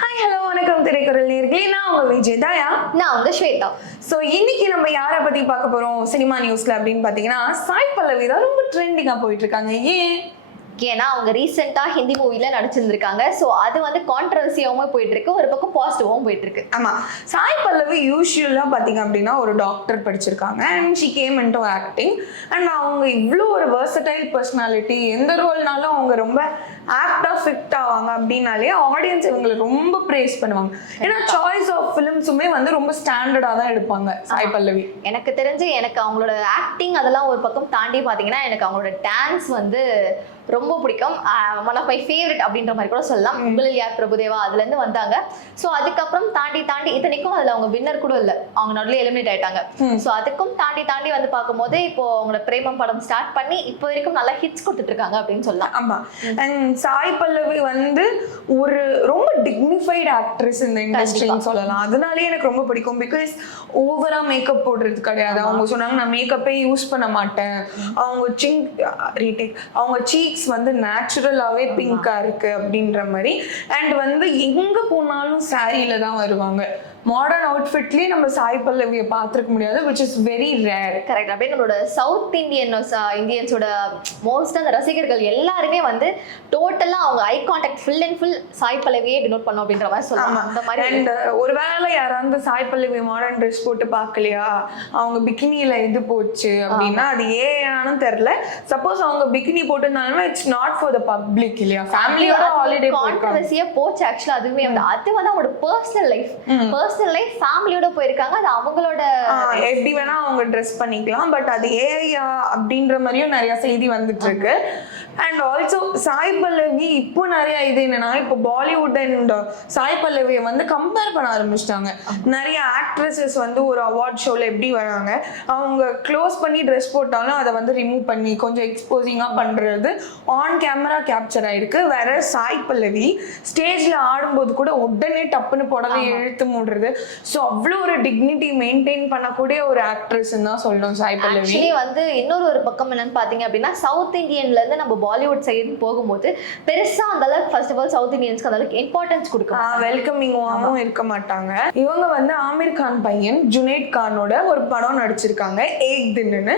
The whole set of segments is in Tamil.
ஹாய் ஹலோ வணக்கம் திரைக்குறள் நேர்களே, நான் உங்க விஜய் தாயா. நான் உங்க ஸ்வேதா. ஸோ இன்னைக்கு நம்ம யாரை பத்தி பார்க்க போறோம் சினிமா நியூஸ்ல அப்படின்னு பாத்தீங்கன்னா, சாய் பல்லவி தான் ரொம்ப ட்ரெண்டிங்கா போயிட்டு இருக்காங்க. ஏன்னா அவங்க ரீசெண்டா ஹிந்தி மூவில நடிச்சிருந்திருக்காங்க. ஸோ அது வந்து கான்ட்ரவர்சியாவும் போயிட்டு இருக்கு, ஒரு பக்கம் பாசிட்டிவாகவும் போயிட்டு இருக்கு. ஆமா, சாய் பல்லவி யூஸ்வலா பாத்தீங்க அப்படின்னா ஒரு டாக்டர் படிச்சிருக்காங்க and she came into acting. And அவங்க இவ்வளோ ஒரு வெர்சடைல் பர்சனாலிட்டி, எந்த ரோல்னாலும் அவங்க ரொம்ப ஆக்டா ஃபிட் ஆவாங்க அப்படின்னாலே ஆடியன்ஸ் இவங்களை ரொம்ப பிரேஸ் பண்ணுவாங்க. ஏன்னா சாய்ஸ் ஆஃப் ஃபிலிம்ஸுமே வந்து ரொம்ப ஸ்டாண்டர்டா தான் எடுப்பாங்க சாய் பல்லவி. எனக்கு தெரிஞ்சு எனக்கு அவங்களோட ஆக்டிங் அதெல்லாம் ஒரு பக்கம் தாண்டி பாத்தீங்கன்னா எனக்கு அவங்களோட டான்ஸ் வந்து ரொம்ப பிடிக்கும். ஒன் ஆஃப் மை ஃபேவரட் அப்படின்ற மாதிரி கூட சொல்லலாம். உங்களில் யார் பிரபுதேவா அதுல இருந்து வந்தாங்க. ஸோ அதுக்கப்புறம் தாண்டி இத்தனைக்கும் அதுல அவங்க வின்னர் கூட இல்லை, அவங்க நடுவில் எலிமினேட் ஆயிட்டாங்க. ஸோ அதுக்கும் தாண்டி வந்து பார்க்கும்போது இப்போ அவங்களோட பிரேமம் படம் ஸ்டார்ட் பண்ணி இப்போ வரைக்கும் நல்லா ஹிட்ஸ் கொடுத்துட்டு இருக்காங்க அப்படின்னு சொல்லலாம். ஆமா, அண்ட் சாய் பல்லவி வந்து ஒரு ரொம்ப டிக்னிஃபைடு ஆக்ட்ரஸ் இந்த இண்டஸ்ட்ரின்னு சொல்லலாம். அதனாலேயே எனக்கு ரொம்ப பிடிக்கும். பிகாஸ் ஓவரா மேக்கப் போடுறது கிடையாது. அவங்க சொன்னாங்க நான் மேக்கப்பே யூஸ் பண்ண மாட்டேன், அவங்க சீக்ஸ் வந்து நேச்சுரலாவே பிங்கா இருக்கு அப்படின்ற மாதிரி. அண்ட் வந்து எங்க போனாலும் சாரியில தான் வருவாங்க. மாடர்ன் அவுட்ஃபிட்லயே நம்ம சாய் பல்லவியை பார்த்துருக்க முடியாது, which is very rare. Correct. அப்படியே நம்மளோட சவுத் இந்தியன்ஸோட மோஸ்ட் அந்த ரசிகர்கள் எல்லாருமே வந்து டோட்டலா அவங்க eye contact full and full Sai பல்லவியே டினோட் பண்ணோம் அப்படின்ற மாதிரி சொல்லலாம். அந்த மாதிரி அண்ட் ஒருவேளை யாராவது சாய் பல்லவி மாடர்ன் ட்ரெஸ் போட்டு பார்க்கலையா, அவங்க பிகினியில இது போச்சு அப்படின்னா அது ஏன்னு தெரியல. சப்போஸ் அவங்க பிகினி போட்டிருந்தாங்கன்னா it's not for the public இல்லையா, ஃபேமிலியோட ஹாலிடே கான்ட்ரவர்சியா போச்சு. ஆக்சுவலா அதுவுமே வந்து அது வந்து அவங்களோட பர்சனல் லைஃப் ஃபேமிலியோட போயிருக்காங்க. அது அவங்களோட எப்படி வேணா அவங்க ட்ரெஸ் பண்ணிக்கலாம். பட் அது ஏஐயா அப்படின்ற மாதிரியும் நிறைய செய்தி வந்துட்டு இருக்கு. அண்ட் ஆல்சோ சாய் பல்லவி இப்போ நிறைய இது என்னன்னா, இப்போ பாலிவுட் அண்ட் சாய் பல்லவியை வந்து கம்பேர் பண்ண ஆரம்பிச்சிட்டாங்க. நிறைய ஆக்ட்ரஸஸ் வந்து ஒரு அவார்ட் ஷோல எப்படி வராங்க, அவங்க க்ளோஸ் பண்ணி ட்ரெஸ் போட்டாலும் அதை வந்து ரிமூவ் பண்ணி கொஞ்சம் எக்ஸ்போசிங்கா பண்றது ஆன் கேமரா கேப்சர் ஆயிருக்கு. வேற சாய் பல்லவி ஸ்டேஜ்ல ஆடும்போது கூட உடனே டப்புன்னு புடவை இழுத்து மூடுறது. ஸோ அவ்வளோ ஒரு டிக்னிட்டி மெயின்டைன் பண்ணக்கூடிய ஒரு ஆக்ட்ரஸ் தான் சொல்லணும் சாய் பல்லவி. ஆக்சுவலி வந்து இன்னொரு ஒரு பக்கம் என்னன்னு பாத்தீங்க அப்படின்னா, சவுத் இந்தியன்ல இருந்து நம்ம பாலிவுட் சைடு போகும்போது பெருசா அந்த அளவுக்கு ஃபர்ஸ்ட் ஆஃப் ஆல் சவுத் இந்தியன்ஸ்க்கு அந்த அளவுக்கு இம்பார்ட்டன்ஸ் கொடுக்கும், வெல்கமிங்காவும் இருக்க மாட்டாங்க. இவங்க வந்து ஆமீர் கான் பையன் ஜுனைத் கானோட ஒரு படம் நடிச்சிருக்காங்க, ஏக் தின்னு.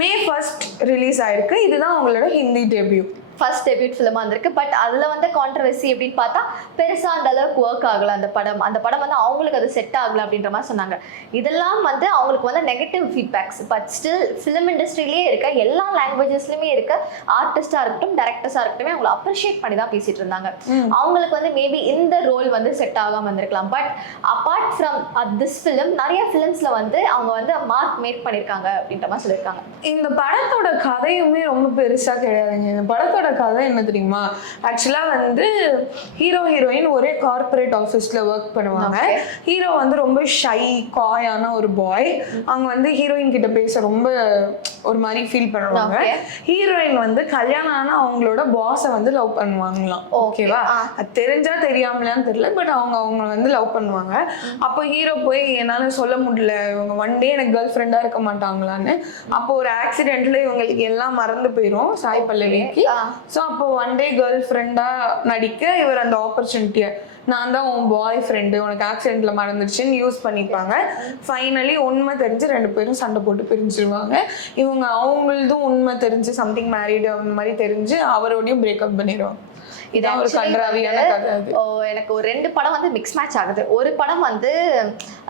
மே 1 ரிலீஸ் ஆயிருக்கு. இதுதான் அவங்களோட ஹிந்தி டெபியூ, ஃபர்ஸ்ட் டெபியூட் ஃபிலிமா இருந்திருக்கு. பட் அதுல வந்து கான்ட்ரவர்சி அப்படின்னு பார்த்தா பெருசா அந்த அளவுக்கு ஒர்க் ஆகல அந்த படம் வந்து அவங்களுக்கு அது செட் ஆகல அப்படின்ற மாதிரி சொன்னாங்க. இதெல்லாம் வந்து அவங்களுக்கு வந்து negative feedbacks. But still film இண்டஸ்ட்ரியிலேயே இருக்க எல்லா லாங்குவேஜஸ்லயுமே இருக்க ஆர்டிஸ்டா இருக்கட்டும் டைரக்டர்ஸா இருக்கட்டும் அவங்களை அப்ரிஷியேட் பண்ணி தான் பேசிட்டு இருந்தாங்க. அவங்களுக்கு வந்து மேபி இந்த ரோல் வந்து செட் ஆகாம இருந்திருக்கலாம். But apart from this film நிறைய ஃபிலிம்ஸ்ல வந்து அவங்க வந்து மார்க் மேக் பண்ணிருக்காங்க அப்படின்ற மாதிரி சொல்லியிருக்காங்க. இந்த படத்தோட கதையுமே ரொம்ப பெருசா கிடையாதுங்க. இந்த படத்தோட கதை என்ன தெரியுமா, ஆக்சுவலா வந்து ஹீரோ ஹீரோயின் ஒரே கார்பரேட் ஆஃபீஸ்ல ஒர்க் பண்ணுவாங்க. ஹீரோ வந்து ரொம்ப ஷை காயான ஒரு பாய். அவங்க வந்து ஹீரோயின் கிட்ட பேச ரொம்ப ஒரு மாதிரி ஃபீல் பண்ணுவாங்க. ஹீரோயின் வந்து கல்யாணம் ஆனா அவங்களோட பாஸை வந்து லவ் பண்ணுவாங்களாம். ஓகேவா, அது தெரிஞ்சா தெரியாமலான்னு தெரியல, பட் அவங்க வந்து லவ் பண்ணுவாங்க. அப்போ ஹீரோ போய் என்னால சொல்ல முடியல, இவங்க ஒன் டே எனக்கு கேர்ள் ஃப்ரெண்டா இருக்க மாட்டாங்களான்னு. அப்போ ஒரு ஆக்சிடென்ட்ல இவங்களுக்கு எல்லாம் மறந்து போயிரும் சாய் பல்லவிக்கு. ஸோ அப்போ ஒன் டே கேர்ள் ஃப்ரெண்டா நடிக்க இவர் அந்த ஆப்பர்ச்சுனிட்டியை, நான் தான் உன் பாய் ஃப்ரெண்டு, உனக்கு ஆக்சிடென்ட்ல மறந்துடுச்சுன்னு யூஸ் பண்ணிப்பாங்க. ஃபைனலி உண்மை தெரிஞ்சு 2 பேரும் சண்டை போட்டு பிரிஞ்சிருவாங்க. இவங்க அவங்களதும் உண்மை தெரிஞ்சு சம்திங் மேரீடு அந்த மாதிரி தெரிஞ்சு அவரோடையும் பிரேக்கப் பண்ணிடுவாங்க. இதான் ஒரு கண்ட்ராவியான கதை. எனக்கு ஒரு 2 படம் வந்து மிக்ஸ் மேட்ச் ஆகுது. ஒரு படம் வந்து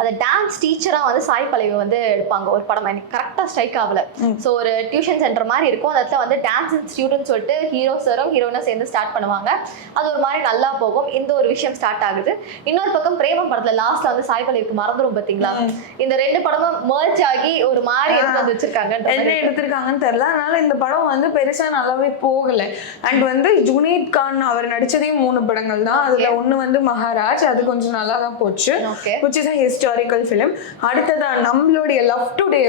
அந்த டான்ஸ் டீச்சரா வந்து சாய் பல்லவி வந்து எடுப்பாங்க. ஒரு படம் எனக்கு கரெக்டா ஸ்ட்ரைக் ஆகல. ஸோ ஒரு டியூஷன் சென்டர் மாதிரி இருக்கும். அந்த இடத்துல வந்து டான்ஸ் இன்ஸ்டியூட்னு சொல்லிட்டு ஹீரோ சாரும் ஹீரோயினும் சேர்ந்து ஸ்டார்ட் பண்ணுவாங்க. அது ஒரு மாதிரி நல்லா போகும். இந்த ஒரு விஷயம் ஸ்டார்ட் ஆகுது. இன்னொரு பக்கம் பிரேமம் படத்துல லாஸ்ட்ல வந்து சாய் பல்லவிக்கு மறந்துடும் பாத்தீங்களா. இந்த 2 படமும் மர்ஜ் ஆகி ஒரு மாதிரி எடுத்து வந்து வச்சிருக்காங்க. என்ன எடுத்திருக்காங்கன்னு தெரியல. அதனால இந்த படம் வந்து பெருசா நல்லாவே போகல. அண்ட் வந்து ஜுனைத் கான் அவர் நடிச்சதையும் 3 படங்கள் தான். அதுல ஒண்ணு வந்து மகாராஜ், அது கொஞ்சம் நல்லா தான் போச்சு, which is a historical film. அடுத்ததா நம்மளுடைய லவ் டுடே,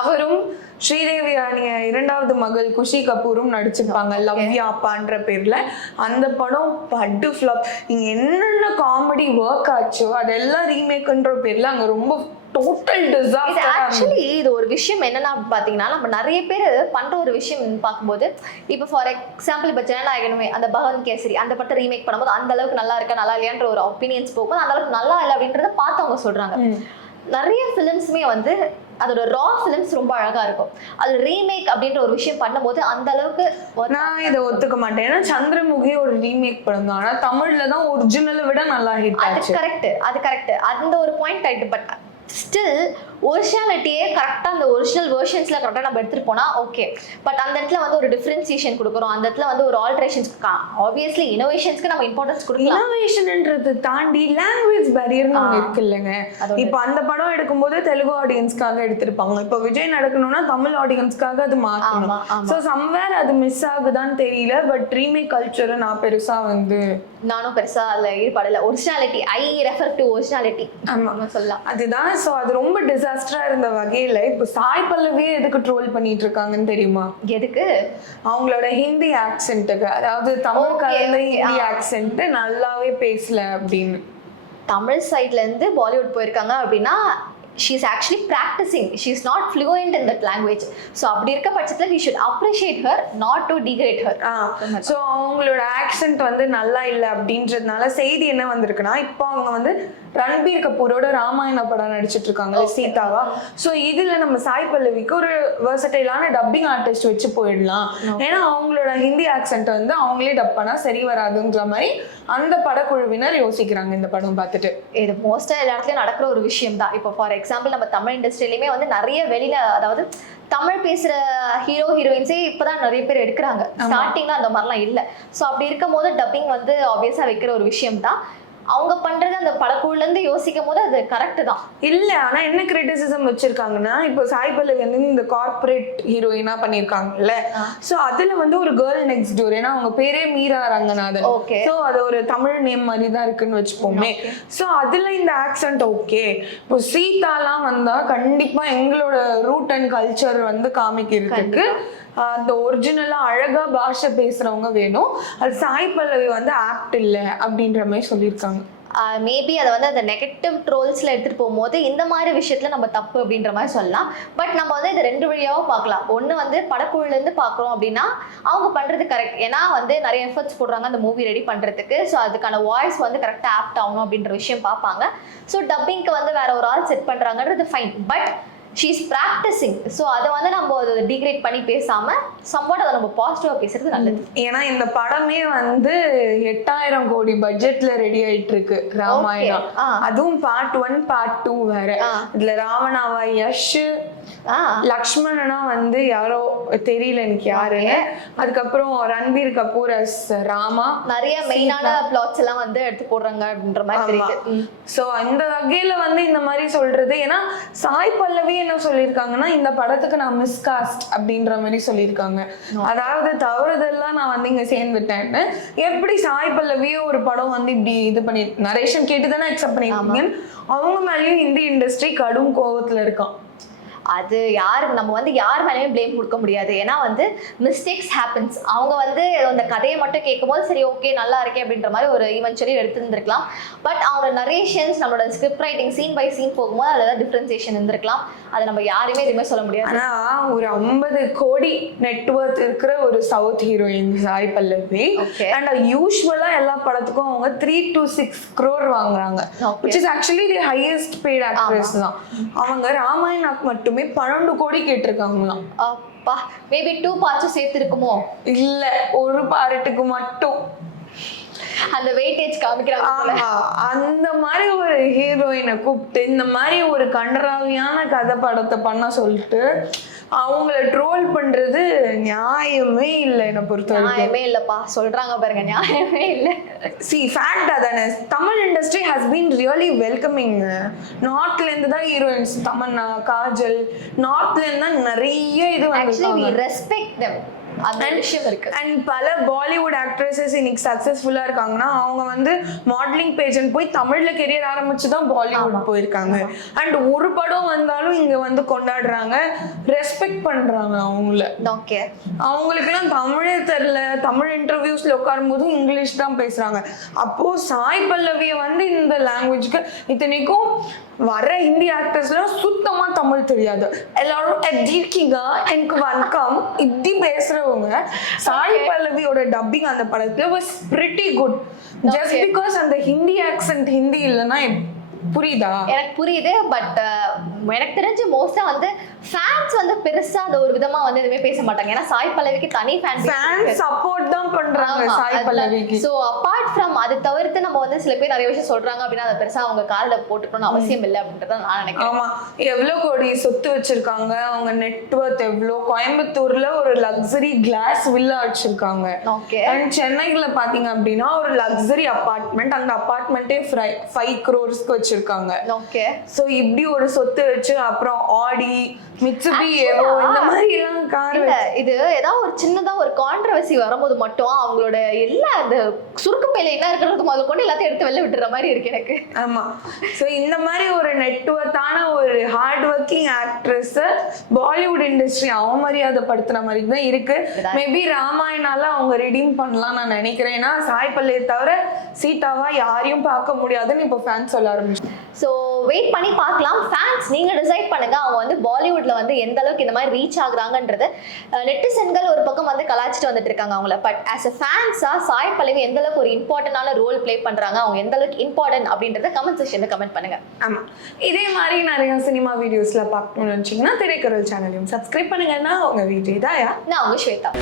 அவரும் ஸ்ரீதேவி அணிய 2வது மகள் குஷி கபூரும் நடிச்சிருப்பாங்க லவ்யா அப்பான்ற பேர்ல. அந்த படம் பட்டு ஃப்ளாப். நீங்க என்னென்ன காமெடி ஒர்க் ஆச்சோ அதெல்லாம் ரீமேக்ன்ற பேர்ல அங்க ரொம்ப டோட்டல் டிசாஸ்டர். ஆக்சுவலி இது ஒரு விஷயம் என்னன்னா பாத்தீங்கன்னா, நம்ம நிறைய பேர் பண்ற ஒரு விஷயம் பார்க்கும்போது, இப்போ ஃபார் எக்ஸாம்பிள் இப்போ ஜனநாயகனுமே அந்த பகவன் கேசரி அந்த படத்தை ரீமேக் பண்ணும்போது அந்த அளவுக்கு நல்லா இருக்கா நல்லா இல்லையான்ற ஒரு ஒப்பீனியன்ஸ் போகும்போது அந்த அளவுக்கு நல்லா இல்லை அப்படின்றத பார்த்து அவங்க சொல்றாங்க. நிறைய ஃபிலிம்ஸுமே வந்து அதோட ரா ஃபிலிம்ஸ் ரொம்ப அழகா இருக்கும். அது ரீமேக் அப்படின்ற ஒரு விஷயம் பண்ணும்போது அந்த அளவுக்கு நான் இதை ஒத்துக்க மாட்டேன். ஏன்னா சந்திரமுகி ஒரு ரீமேக் படம் தான், ஆனா தமிழ்ல தான் ஒரிஜினலை விட நல்லா ஹிட் ஆச்சு. அது கரெக்ட் அந்த ஒரு பாயிண்ட் கரெக்ட். பட் ஸ்டில் ஒரிஜினாலிட்டியே கரெக்டாக அந்த ஒரிஜினல் வெர்ஷன்ஸ்ல கரெக்டாக நம்ம எடுத்துட்டு போனா ஓகே. பட் அந்த இடத்துல வந்து ஒரு டிஃபரன்சியேஷன் கொடுக்குறோம், அந்த இடத்துல வந்து ஒரு ஆல்ட்ரேஷன்ஸ், ஆப்வியஸ்லி இனோவேஷன்ஸ்க்கு நம்ம இம்பார்ட்டன்ஸ் கொடுக்கலாம். இனோவேஷன்ன்றது தாண்டி லாங்குவேஜ் பேரியர்னு ஒன்று இருக்கு இல்லைங்க. இப்போ அந்த படம் எடுக்கும்போது தெலுங்கு ஆடியன்ஸ்க்காக எடுத்திருப்பாங்க, இப்போ விஜய் நடக்கணும்னா தமிழ் ஆடியன்ஸ்க்காக அது மாற்றணும். ஸோ சம்வேர் அது மிஸ் ஆகுதான்னு தெரியல. பட் ரீமேக் கல்ச்சரை நான் பெருசா வந்து நானும் பெருசா அதில் ஈடுபாடு இல்லை. Originality, I refer to originality சொல்லலாம். அதுதான். ஸோ அது ரொம்ப டிசாஸ்டரா இருந்த வகையில இப்போ சாய் பல்லவியே எதுக்கு ட்ரோல் பண்ணிட்டு இருக்காங்கன்னு தெரியுமா? எதுக்கு? அவங்களோட ஹிந்தி ஆக்சென்ட்டுக்கு, அதாவது தமிழ் கலந்த ஹிந்தி ஆக்சென்ட் நல்லாவே பேசல அப்படின்னு. தமிழ் சைட்ல இருந்து பாலிவுட் போயிருக்காங்க அப்படின்னா she is actually practicing, she is not fluent in that language. So அப்படி இருக்க பட்சத்துல we should appreciate her, not to degrade her. So அவங்களோட ஆக்சென்ட் வந்து நல்லா இல்லை அப்படின்றதுனால செய்தி என்ன வந்திருக்குன்னா, இப்போ அவங்க வந்து ரன்பீர் கபூரோட ராமாயண படம் நடிச்சிட்டு இருக்காங்க சீதாவா. ஸோ இதுல நம்ம சாய் பல்லவிக்கு ஒரு வெர்சடைலான டப்பிங் ஆர்டிஸ்ட் வச்சு போயிடலாம். ஏன்னா அவங்களோட ஹிந்தி ஆக்சென்ட் வந்து அவங்களே டப் பண்ணா சரி வராதுன்ற மாதிரி அந்த படக்குழுவினர் யோசிக்கிறாங்க இந்த படம் பார்த்துட்டு. இது மோஸ்டா எல்லா இடத்துலயும் நடக்கிற ஒரு விஷயம் தான். இப்போ ஃபார் எக்ஸாம்பிள் நம்ம தமிழ் இண்டஸ்ட்ரியிலுமே வந்து நிறைய வெளியில, அதாவது தமிழ் பேசுற ஹீரோ ஹீரோயின்ஸே இப்பதான் நிறைய பேர் எடுக்கிறாங்க. ஸ்டார்டிங்ல அந்த மாதிரிலாம் இல்லை. ஸோ அப்படி இருக்கும் போது டப்பிங் வந்து ஆப்வியஸா வைக்கிற ஒரு விஷயம் தான். அவங்க பண்றது அந்த படக்குழுல இருந்து யோசிக்கும் போது அது கரெக்ட் தான். இல்ல ஆனா என்ன கிரிட்டிசிசம் வச்சிருக்காங்கன்னா, இப்போ சாய் பல்லவி வந்து இந்த கார்ப்பரேட் ஹீரோயினா பண்ணிருக்காங்கல்ல, சோ அதுல வந்து ஒரு கேர்ள் நெக்ஸ்ட் டோர், ஏன்னா அவங்க பேரே மீரா ரங்கநாதன், சோ அது ஒரு தமிழ் நேம் மாதிரி தான் இருக்குன்னு வச்சுப்போமே. சோ அதுல இந்த ஆக்சென்ட் ஓகே. இப்போ சீதாலாம் வந்தா கண்டிப்பா எங்களோட ரூட் அண்ட் கல்ச்சர் வந்து காமிக்கிறதுக்கு அந்த ஒரிஜினலா அழகா பாஷை பேசுறவங்க வேணும். அது சாய் பல்லவி வந்து ஆப்ட் இல்லை அப்படின்ற மாதிரி சொல்லியிருக்காங்க. மேபி அதை வந்து அந்த நெகட்டிவ் ட்ரோல்ஸ்ல எடுத்துட்டு போகும்போது இந்த மாதிரி விஷயத்துல நம்ம தப்பு அப்படின்ற மாதிரி சொல்லலாம். பட் நம்ம வந்து இது ரெண்டு வழியாவும் பார்க்கலாம். ஒன்று வந்து படக்குழுல இருந்து பார்க்குறோம் அப்படின்னா அவங்க பண்றது கரெக்ட், ஏன்னா வந்து நிறைய எஃபர்ட்ஸ் போடுறாங்க அந்த மூவி ரெடி பண்றதுக்கு. ஸோ அதுக்கான வாய்ஸ் வந்து கரெக்டாக ஆப்ட் ஆகணும் அப்படின்ற விஷயம் பார்ப்பாங்க. ஸோ டப்பிங்க்கு வந்து வேற ஒரு ஆள் செட் பண்றாங்கன்றது fine. But she is practicing. So அதை வந்து நம்ம அதை டிகிரேட் பண்ணி பேசாம சம்வாட் அதை நம்ம பாசிட்டிவா பேசுறது நல்லது. ஏன்னா இந்த படமே வந்து 8000 கோடி பட்ஜெட்ல ரெடி ஆயிட்டு இருக்கு ராமாயணம். அதுவும் பார்ட் 1 பார்ட் 2 வேற. இதுல ராவணாவா யஷ், லக்ஷ்மணனா வந்து யாரோ தெரியல எனக்கு யாருன்னு, அதுக்கப்புறம் ரன்பீர் கபூர் அஸ் ராமா, நிறைய மெயினான பிளாட்ஸ் எல்லாம் வந்து எடுத்து போடுறாங்க அப்படின்ற மாதிரி தெரியுது. ஸோ இந்த வகையில வந்து இந்த மாதிரி சொல்றது, ஏன்னா சாய் பல்லவி என்ன சொல்லியிருக்காங்கன்னா, இந்த படத்துக்கு நான் மிஸ்காஸ்ட் அப்படின்ற மாதிரி சொல்லியிருக்காங்க. அதாவது தவறுதெல்லாம் நான் வந்து இங்க சேர்ந்துட்டேன்னு. எப்படி சாய் பல்லவியே ஒரு படம் வந்து இப்படி இது பண்ணி நரேஷன் கேட்டு தானே அக்செப்ட் பண்ணிருக்கீங்க, அவங்க மேலேயும் ஹிந்தி இண்டஸ்ட்ரி கடும் கோபத்துல இருக்கான். அது யாரு, நம்ம வந்து யார் மேலேயும் பிளேம் கொடுக்க முடியாது. ஏன்னா வந்து மிஸ்டேக்ஸ் ஹேப்பன்ஸ். அவங்க வந்து அந்த கதையை மட்டும் கேட்கும் போது சரி ஓகே நல்லா இருக்கே அப்படின்ற மாதிரி ஒரு ஈவென்ச்சுவலி எடுத்துருந்துருக்கலாம். பட் அவங்களோட நரேஷன்ஸ், நம்மளோட script writing scene by scene போகும்போது அதில் டிஃப்ரென்சியேஷன் இருந்திருக்கலாம். அதை நம்ம யாருமே எதுவுமே சொல்ல முடியாது. ஆனா ஒரு 50 கோடி நெட்வொர்க் இருக்கிற ஒரு south heroine Sai Pallavi, and யூஸ்வலா எல்லா படத்துக்கும் அவங்க 3 to 6 crore வாங்குறாங்க, which is actually the highest paid actress தான். அவங்க ராமாயணாக்கு மட்டுமே 12 கோடி கேட்டிருக்காங்களாம். அப்பா, மேபி 2 பார்ட்ஸ் சேர்த்து இருக்குமோ? இல்ல, ஒரு பார்ட்டுக்கு மட்டும். அந்த வெயிட்டேஜ் காமிக்கிறாங்க. அந்த மாதிரி ஒரு ஹீரோயினை கூப்பிட்டு இந்த மாதிரி ஒரு கண்டராவியான கதை படத்தை பண்ண சொல்லிட்டு அவங்கள ட்ரோல் பண்றது நியாயமே இல்லை. என்ன பொறுத்த நியாயமே இல்லப்பா, சொல்றாங்க பாருங்க, நியாயமே இல்லை. சி ஃபேக்ட் அதானே. Tamil industry has been really welcoming. நார்த்ல இருந்து தான் ஹீரோயின்ஸ், தமன்னா, காஜல், நார்த்ல இருந்து தான் நிறைய இது வந்து ரெஸ்பெக்ட் देम. அண்ட் பல பாலிவுட் ஆக்ட்ரஸஸ் இன்னைக்கு சக்சஸ்ஃபுல்லா இருக்காங்கன்னா அவங்க வந்து மாடலிங் பேஜன் போய் தமிழ்ல கெரியர் ஆரம்பிச்சு தான் பாலிவுட் போயிருக்காங்க. அண்ட் ஒரு படம் வந்தாலும் இங்க வந்து கொண்டாடுறாங்க, ரெஸ்பெக்ட் பண்றாங்க அவங்கள. ஓகே, அவங்களுக்குலாம் தமிழே தெரியல, தமிழ் இன்டர்வியூஸ்ல உட்காரும் போதும் இங்கிலீஷ் தான் பேசுறாங்க. அப்போ சாய் பல்லவியை வந்து இந்த லாங்குவேஜ்க்கு, இத்தனைக்கும் வர ஹிந்தி ஆக்டர்ஸ்லாம் சுத்தமா தமிழ் தெரியாது. எல்லாரும் எப்படி இருக்கீங்க எனக்கு வணக்கம் இப்படி பேசுறவங்க. சாய் பல்லவியோட டப்பிங் அந்த படத்துல was pretty good. Just because அந்த ஹிந்தி ஆக்சென்ட் ஹிந்தி இல்லைன்னா புரியுதா? எனக்கு புரியுது. பட் எனக்கு தெரிஞ்சு மோஸ்டா வந்து ஃபேன்ஸ் வந்து பெருசா அந்த ஒரு விதமா வந்து எதுவுமே பேச மாட்டாங்க. ஏன்னா சாய் பல்லவிக்கு தனி ஃபேன் சப்போர்ட் தான் பண்றாங்க சாய் பல்லவிக்கு. சோ அபார்ட் ஃப்ரம் அது தவிர்த்து நம்ம வந்து சில பேர் நிறைய விஷயம் சொல்றாங்க அப்படின்னா அதை பெருசா அவங்க காதுல போட்டுக்கணும்னு அவசியம் இல்லை அப்படின்றத நான் நினைக்கிறேன். ஆமா, எவ்வளவு கோடி சொத்து வச்சிருக்காங்க, அவங்க நெட்வொர்த் எவ்வளோ. கோயம்புத்தூர்ல ஒரு லக்ஸரி கிளாஸ் வில்லா வச்சிருக்காங்க. ஓகே. அண்ட் சென்னையில பாத்தீங்க அப்படின்னா ஒரு லக்ஸரி அபார்ட்மெண்ட், அந்த அபார்ட்மெண்ட்டே 5 crores வச்சிருக்காங்க. ஓகே. சோ இப்படி ஒரு சொத்து வச்சு அப்புறம் ஆடி மிட்சுபி ஏவோ இந்த மாதிரி எல்லாம் கார். இது ஏதாவது ஒரு சின்னதா ஒரு கான்ட்ரவர்சி வரும்போது மட்டும் அவங்களோட எல்லா அந்த சுருக்குப்பையில என்ன இருக்கிறது முதல்ல கொண்டு எல்லாத்தையும் எடுத்து வெளில விட்டுற மாதிரி இருக்கு எனக்கு. ஆமா, சோ இந்த மாதிரி ஒரு நெட்வொர்த்தான ஒரு hard working actress Bollywood industry அவமரியாதைப்படுத்துற மாதிரி தான் இருக்கு. மேபி ராமாயணால அவங்க ரிடீம் பண்ணலாம் நான் நினைக்கிறேன். ஏன்னா சாய் பல்லவியை தவிர சீதாவா யாரையும் பார்க்க முடியாதுன்னு இப்போ ஃபேன்ஸ் சொல்ல ஆரம்பிச்சு. ஸோ வெயிட் பண்ணி பார்க்கலாம். ஃபேன்ஸ் நீங்க டிசைட் பண்ணுங்க அவங்க வந்து பாலிவுட்ல வந்து எந்த அளவுக்கு இந்த மாதிரி ரீச் ஆகுறாங்கன்றது. நெட்டிசன்கள் ஒரு பக்கம் வந்து கலாச்சிட்டு வந்துட்டு இருக்காங்க அவங்கள. But as a ஃபேன்ஸா Sai Pallavi எந்த அளவுக்கு ஒரு இம்பார்ட்டன்டான ரோல் ப்ளே பண்றாங்க, அவங்க எந்த அளவுக்கு இம்பார்ட்டன்ட் அப்படின்றத கமெண்ட் செக்ஷன்ல கமெண்ட் பண்ணுங்க. ஆமா, இதே மாதிரி நிறைய சினிமா வீடியோஸ்ல பார்க்கணும்னு நினைச்சீங்கன்னா திரைக்கரல் சேனலையும் சப்ஸ்கிரைப் பண்ணுங்கன்னா உங்க வீட்டு இதாயா. நான் உங்க ஸ்வேதா.